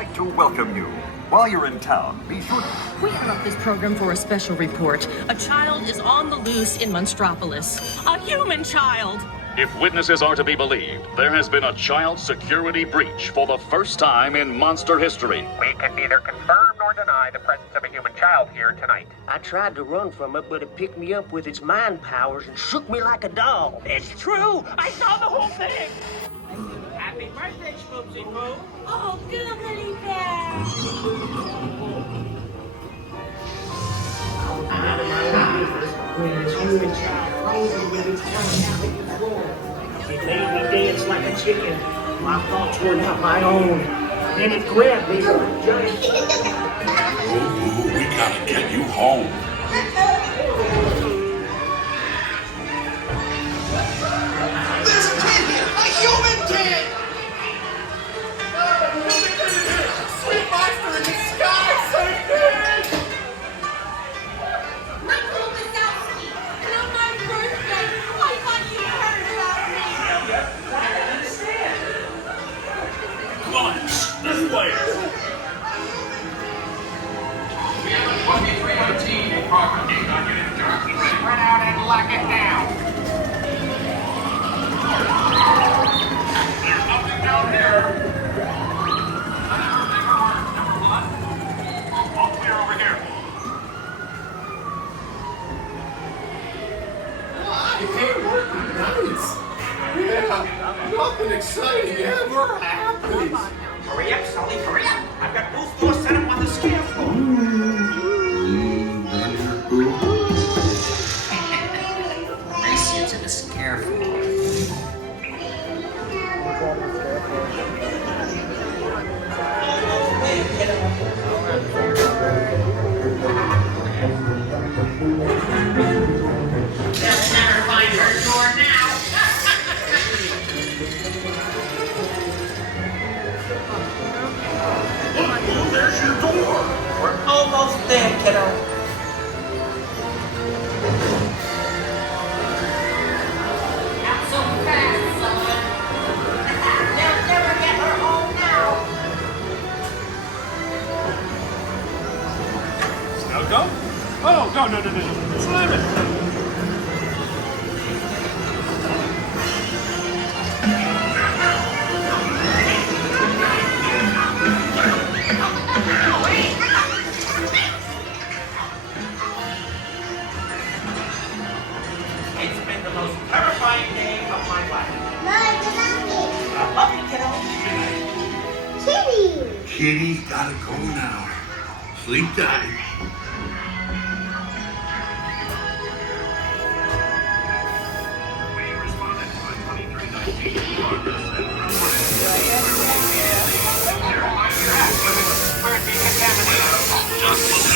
like to welcome you. While you're in town, be sure to... We interrupt this program for a special report. A child is on the loose in Monstropolis. A human child! If witnesses are to be believed, there has been a child security breach for the first time in monster history. We can neither confirm nor deny the presence of a human child here tonight. I tried to run from it, but it picked me up with its mind powers and shook me like a doll. It's true! I saw the whole thing! Happy birthday, Spoopsy Poo! Oh, goodly bear! It made me dance like a chicken. My thoughts were not my own. Then it grabbed me like a giant. Ooh, we gotta get you home. There's a kid here! A human kid! Sweet monster in the sky, save me! Michael Wazowski, and on my birthday, I thought you heard about me. Come on, this way. We have a 23 team in property. Spread out and lock it down. There's nothing down here. Number one. All clear over here. Nice! Yeah, nothing exciting ever happens! Hurry up, Sully, hurry up! I've got both doors set up on the scale floor. Race you to the scare floor. They'll never find her door now. Look, there's your door. We're almost there, kiddo. Not so fast, Sullivan. They'll never get her home now. Now go? Oh, no. Slam it. It's been the most terrifying day of my life. I love you, kiddo. Kitty! Kitty's gotta go now. Sleep tight. We responded to a 2319 progress and reported. We're decontaminated. Just